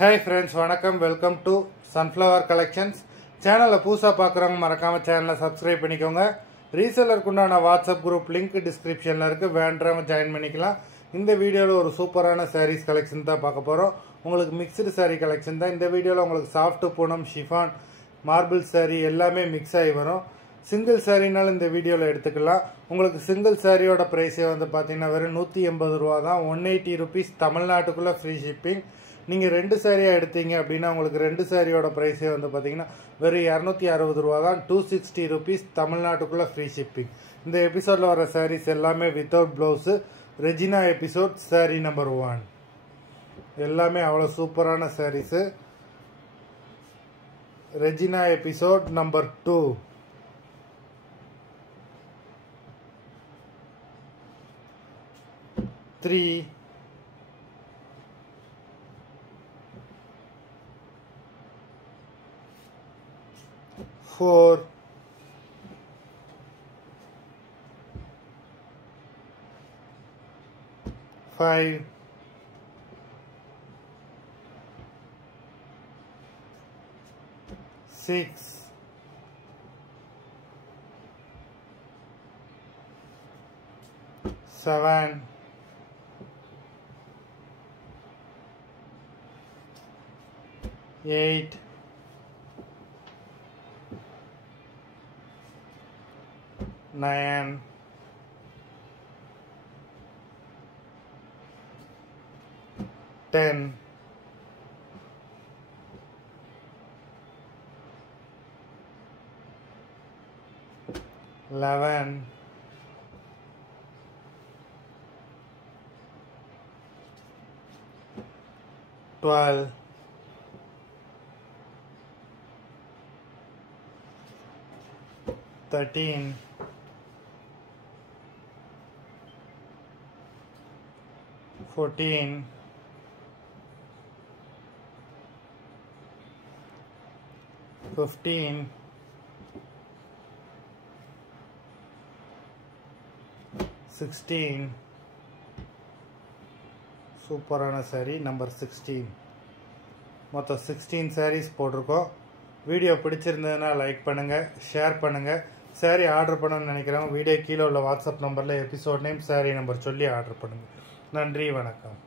Hey friends, வணக்கம். Welcome to sunflower collections. சேனலை புதுசாக பார்க்குறவங்க மறக்காமல் சேனலை சப்ஸ்கிரைப் பண்ணிக்கோங்க. ரீசெல்லருக்கு உண்டான வாட்ஸ்அப் குரூப் லிங்க் டிஸ்கிரிப்ஷனில் இருக்குது, வேண்டவங்க ஜாயின் பண்ணிக்கலாம். இந்த வீடியோவில் ஒரு சூப்பரான சாரீஸ் கலெக்ஷன் தான் பார்க்க போகிறோம். உங்களுக்கு மிக்சடு சாரீ கலெக்ஷன் தான். இந்த வீடியோவில் உங்களுக்கு soft Poonam, chiffon, marble sari எல்லாமே மிக்ஸ் ஆகி வரும். சிங்கிள் சாரீனாலும் இந்த வீடியோவில் எடுத்துக்கலாம். உங்களுக்கு சிங்கிள் சாரியோட ப்ரைஸே வந்து பார்த்தீங்கன்னா வெறும் 180 ரூபா தான். 180 ருபீஸ் தமிழ்நாட்டுக்குள்ளே ஃப்ரீ ஷிப்பிங். நீங்கள் 2 சாரியாக எடுத்தீங்க அப்படின்னா உங்களுக்கு 2 சாரியோட ப்ரைஸே வந்து பார்த்தீங்கன்னா வெறும் 260 ரூபா தான். 260 ருபீஸ் தமிழ்நாட்டுக்குள்ளே ஃப்ரீ ஷிப்பிங். இந்த எபிசோடில் வர சாரீஸ் எல்லாமே without blouse. Regina episode sari number 1 எல்லாமே அவ்வளோ சூப்பரான சாரீஸு. ரெஜினா எபிசோட் நம்பர் 2 3 4 5 6 7 8 9 10 11 12 13 14 15 16 சூப்பரான சாரீ நம்பர் 16. மொத்தம் 16 சாரீஸ் போட்டிருக்கோம். வீடியோ பிடிச்சிருந்ததுன்னா லைக் பண்ணுங்கள், ஷேர் பண்ணுங்கள். சாரீ ஆர்டர் பண்ணணும்னு நினைக்கிறவங்க வீடியோ கீழே உள்ள வாட்ஸ்அப் நம்பரில் எபிசோட் நேம், சாரீ நம்பர் சொல்லி ஆர்டர் பண்ணுங்கள். நன்றி, வணக்கம்.